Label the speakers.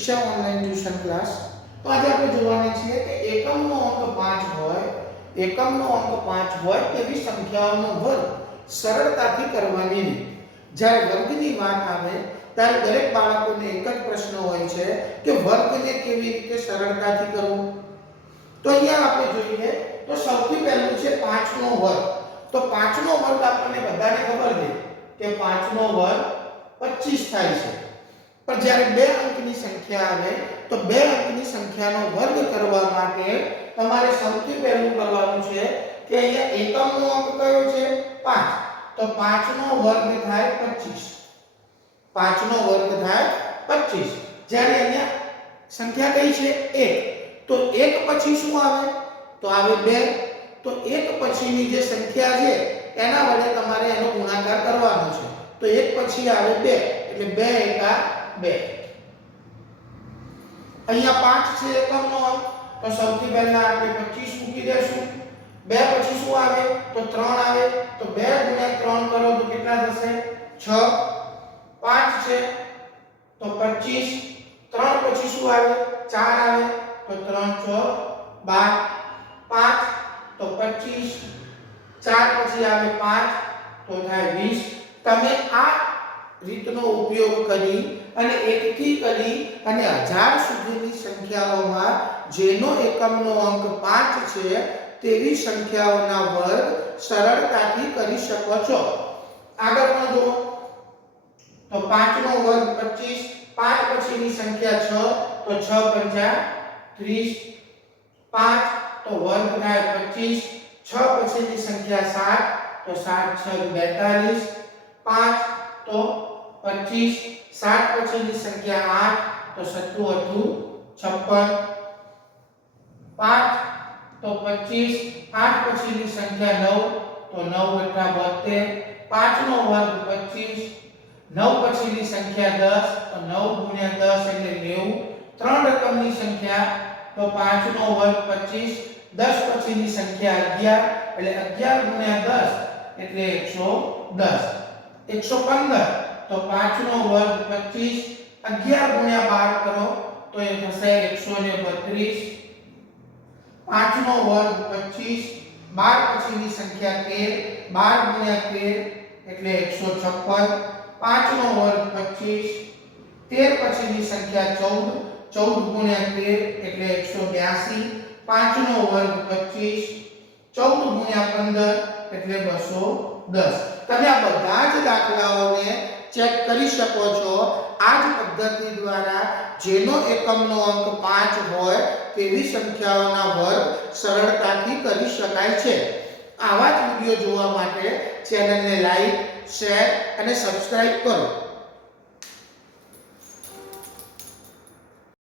Speaker 1: શિક્ષા online tuition class તો આજે આપણે જોવાના છીએ કે એકમનો અંક 5 હોય, એકમનો અંક 5 હોય તેવી સંખ્યાઓનો વર્ગ સરળતાથી કરવાની રીત. જ્યારે વર્ગની વાત આવે, ત્યારે દરેક બાળકોને એક જ પ્રશ્ન હોય છે કે વર્ગને કેવી રીતે સરળતાથી કરવો? તો અહીંયા આપણે જોઈએ, તો સૌથી પહેલું છે 5 નો વર્ગ. તો 5 નો વર્ગ આપણને બધાને ખબર છે કે 5 નો વર્ગ 25 થાય છે. પણ જ્યારે બે અંકની સંખ્યા આવે, તો બે અંકની સંખ્યાનો વર્ગ કરવા માટે તમારે સૌથી પહેલું કરવાનું છે કે અહીંયા એકમનો અંક કયો છે? 5 તો 5 નો વર્ગ થાય 25 5 નો વર્ગ થાય 25 જ્યારે અહીંયા સંખ્યા કઈ છે? 1 તો 1 પછી શું આવે? તો આવે 2 તો 1 પછીની જે સંખ્યા છે, એના વડે તમારે એનો ગુણાકાર કરવાનો છે. તો 1 પછી આવે 2 એટલે 2 એકા 2 અહીંયા 5 છે એકમનો અંક તો સૌથી પહેલા આપણે 25 મૂકી દેશું 2 પછી શું આવે તો 3 આવે તો 2 ગુણ્યા 3 કરો તો કેટલા થશે 6 5 છે તો 25 3 પછી શું આવે 4 આવે તો 3 6 12 5 તો 25 4 પછી આવે 5 તો થાય 20 તમે આ રીતનો ઉપયોગ કરી અને એકથી કરી અને હજાર સુધીની સંખ્યાઓમાં જેનો એકમનો અંક પાંચ છે, તેવી સંખ્યાઓના વર્ગ સરળતાથી કરી શકો છો. આગળ જો તો પાંચનો વર્ગ 25 5 પછીની સંખ્યા છ, તો છ પંચા 30 5 તો વર્ગ થાય પચીસ. છ પછીની સંખ્યા સાત, તો 7 6 42 5 તો 25 7 પછીની સંખ્યા 8 તો 7 56 5 તો 25 8 પછીની સંખ્યા 9 તો 9 એકા 72 5 નો વર્ગ 25 9 પછીની સંખ્યા 10 તો 9 ગુણ્યા 10 એટલે 90 ત્રણ રકમની સંખ્યા તો 5 નો વર્ગ 25 10 પછીની સંખ્યા 11 એટલે 11 ગુણ્યા 10 એટલે 110 115 તો 5 નો વર્ગ 25 11 ગુણ્યા 12 કરો તો એ થશે 132 5 નો વર્ગ 25 12 પછીની સંખ્યા 13 12 ગુણ્યા 13 એટલે 156 5 નો વર્ગ 25 13 પછીની સંખ્યા 14 14 ગુણ્યા 13 એટલે 182 5 નો વર્ગ 25 14 ગુણ્યા 15 એટલે 210 તમે આ બધા જ દાખલાઓને ચેક કરી શકો છો. આ જ પદ્ધતિ દ્વારા જેનો એકમનો અંક 5 હોય તેવી સંખ્યાઓના વર્ગ સરળતાથી કરી શકાય છે. આવા જ વિડિયો જોવા માટે ચેનલને લાઈક, શેર અને સબસ્ક્રાઇબ કરો.